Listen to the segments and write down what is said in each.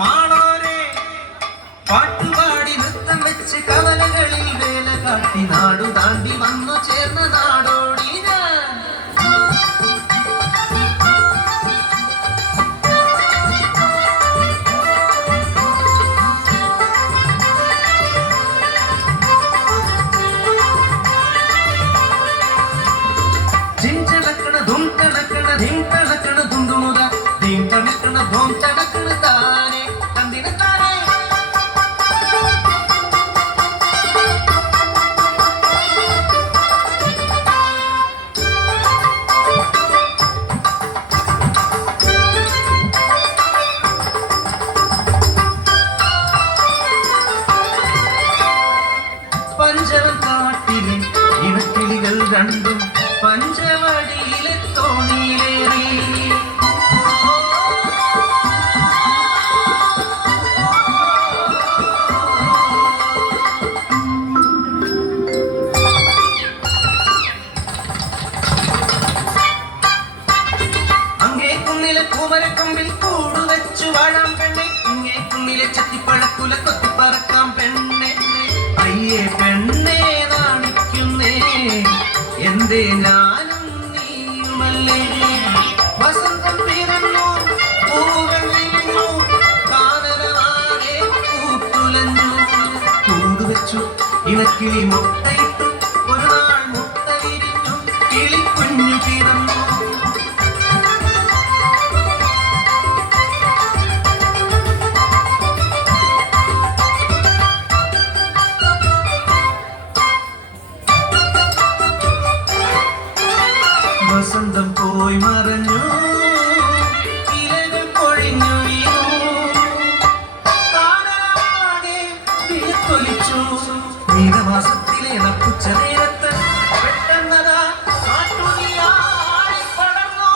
മാളോരെ പാട്ടുപാടി നൃത്തം വെച്ച് കവലകളിൽ വേല കാട്ടി നാടു താണ്ടി വന്നു ചേർന്ന നാടോടി പഞ്ചവക്കാട്ടിലെ ഇണക്കിളികൾ രണ്ടും പഞ്ചവടിയിലെ തോണിയിലേറി അങ്ങേ കുന്നിലെ കൂമരക്കൊമ്പിൽ കൂടുവെച്ചു വാഴാം പെണ്ണെ ഇങ്ങേ കുന്നിലെ ചത്തിപ്പഴക്കുല കൊത്തിപ്പറക്കാം പെണ്ണെ അയ്യേ പെണ്ണേ നാണിക്കുന്നേ എന്തേ ഞാനും നീയുമല്ലേ വസന്തം പിറന്നു പൂകൾ വിരിഞ്ഞു കാനനമാകെ പൂത്തുലഞ്ഞു കൂടുവെച്ചു ഇണക്കിളി മുട്ടയിട്ടു ഒരു നാൾ മുട്ട വിരിഞ്ഞു കിളിക്കുഞ്ഞു പിറന്നു വസന്തം പോയി മറഞ്ഞു ഇലകൾ പൊഴിഞ്ഞു വീണു കാനനമാകെ വിയർത്തൊലിച്ചു നീലമാസത്തിലെ നപ്പുച്ച നേരത്ത് പെട്ടെന്നതാ കാട്ടുതീയായി പടർന്നു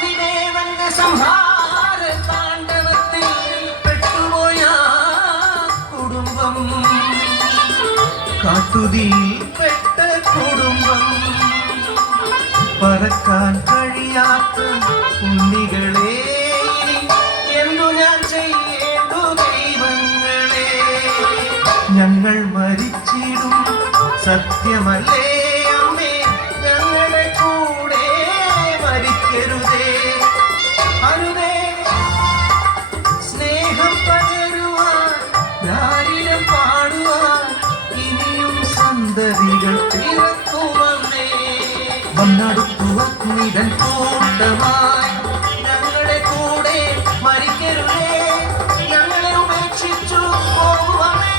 വിദേവന്റെ സംഹാര താണ്ഡവത്തിൽ പെട്ടുപോയ കുടുംബം കാട്ടുതീയിൽ പെട്ട കുടുംബം പറക്കാൻ കഴിയാത്ത ഉണ്ണികളെ എന്തു ഞാൻ ചെയ്യേണ്ടു ദൈവങ്ങളെ ഞങ്ങൾ മരിച്ചിടും സത്യമല്ലേ അമ്മേ ഞങ്ങളുടെ കൂടെ മരിക്കരുതേ അരുതേ സ്നേഹം പകരുവാൻ രാരിരം പാടുവാൻ ഇനിയും സന്തതികൾ തിരക്കുവന്നേ വന്നടുത്തുവന്നിതൻ കൂട്ടമായി ഞങ്ങളുടെ കൂടെ മരിക്കരുതേ ഞങ്ങളെ ഉപേക്ഷിച്ചു പോകുവമേ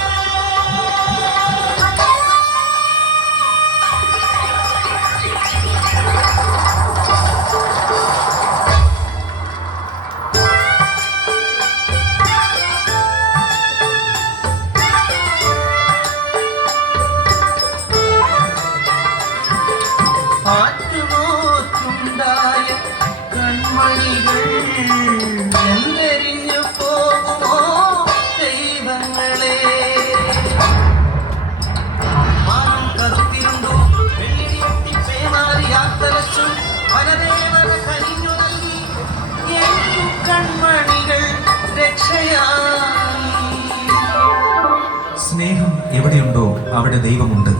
ആറ്റുനോറ്റുണ്ടായ കൺമണികൾ എന്തെരിഞ്ഞു പോകുമോ ദൈവങ്ങളെ മാനം കറുത്തിരുണ്ടു വെള്ളിയൊട്ടി പേമാരി ആത്തലച്ചു വനദേവത കനിഞ്ഞു നൽകി എൻ കൺമണികൾ രക്ഷയായി സ്നേഹം എവിടെയുണ്ടോ അവിടെ ദൈവമുണ്ട്.